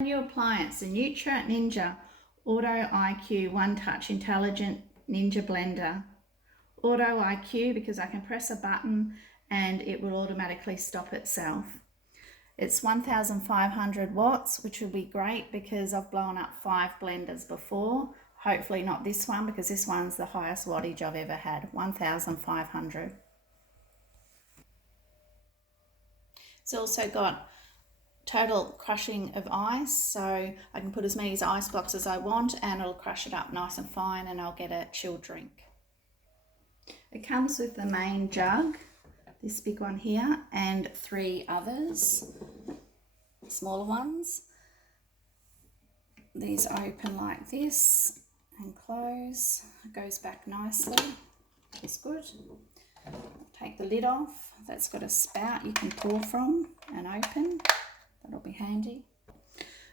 New appliance, the Nutra Ninja Auto IQ One Touch Intelligent Ninja Blender. Auto IQ because I can press a button and it will automatically stop itself. It's 1500 watts, which will be great because I've blown up 5 blenders before. Hopefully not this one, because this one's the highest wattage I've ever had, 1500. It's also got total crushing of ice, so I can put as many ice blocks as I want and it'll crush it up nice and fine and I'll get a chilled drink. It comes with the main jug, this big one here, and 3 others, smaller ones. These open like this and close. It goes back nicely. It's good. Take the lid off. That's got a spout you can pour from and open. That'll be handy.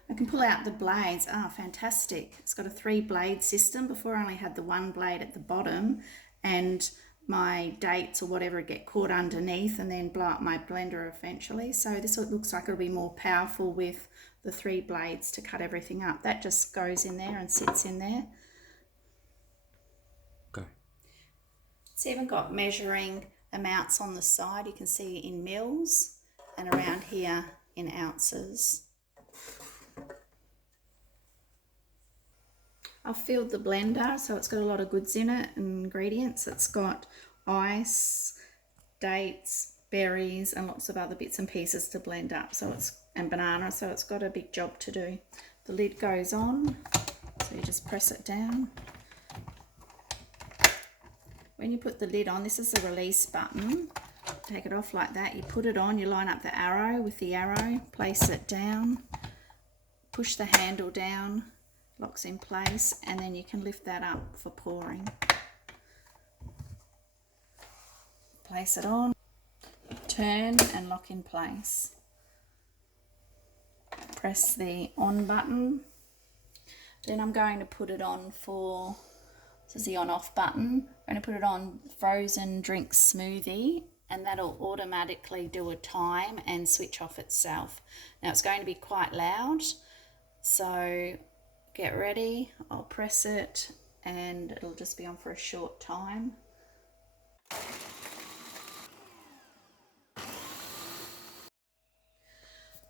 I can pull out the blades. Ah, fantastic. It's got a 3-blade system. Before I only had the 1 blade at the bottom, and my dates or whatever get caught underneath and then blow up my blender eventually. So this looks like it'll be more powerful with the 3 blades to cut everything up. That just goes in there and sits in there. Okay. It's even got measuring amounts on the side. You can see in mils and around here in ounces. I've filled the blender, so it's got a lot of goods in it and ingredients. It's got ice, dates, berries, and lots of other bits and pieces to blend up. And banana, so it's got a big job to do. The lid goes on, so you just press it down. When you put the lid on, this is the release button. Take it off like that. You put it on, you line up the arrow with the arrow, place it down, push the handle down, locks in place, and then you can lift that up for pouring. Place it on, turn and lock in place. Press the on button. Then I'm going to put it on for, this is the on off button. I'm going to put it on frozen drink smoothie, and that'll automatically do a time and switch off itself. Now it's going to be quite loud, so get ready. I'll press it and it'll just be on for a short time.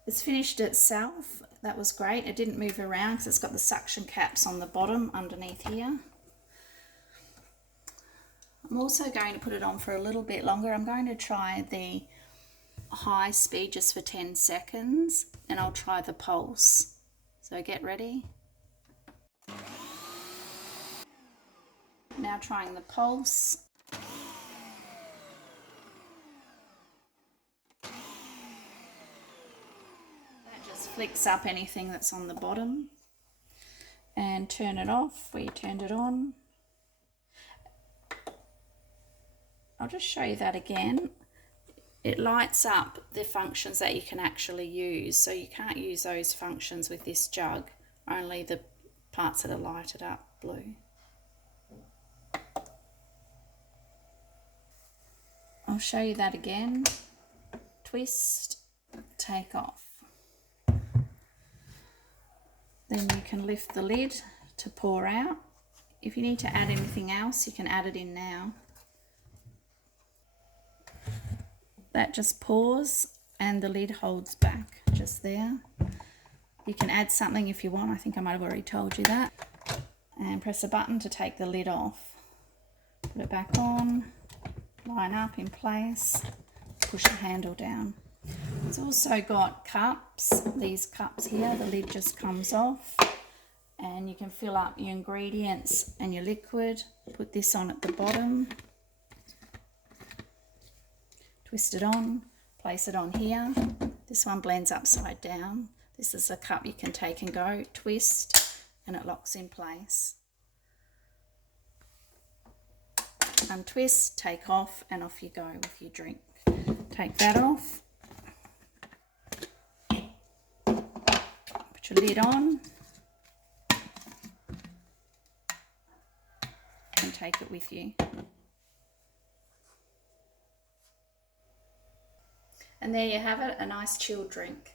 It's finished itself. That was great. It didn't move around because it's got the suction caps on the bottom underneath here. I'm also going to put it on for a little bit longer. I'm going to try the high speed just for 10 seconds, and I'll try the pulse. So get ready. Now trying the pulse. That just flicks up anything that's on the bottom. And turn it off where you turned it on. I'll just show you that again. It lights up the functions that you can actually use. So you can't use those functions with this jug, only the parts that are lighted up blue. I'll show you that again. Twist, take off. Then you can lift the lid to pour out. If you need to add anything else, you can add it in now. That just pours and the lid holds back just there. You can add something if you want. I think I might have already told you that. And press a button to take the lid off. Put it back on, line up in place, push the handle down. It's also got cups, these cups here. The lid just comes off and you can fill up your ingredients and your liquid. Put this on at the bottom. Twist it on, place it on here. This one blends upside down. This is a cup you can take and go, twist, and it locks in place. Untwist, take off, and off you go with your drink. Take that off. Put your lid on. And take it with you. And there you have it, a nice chilled drink.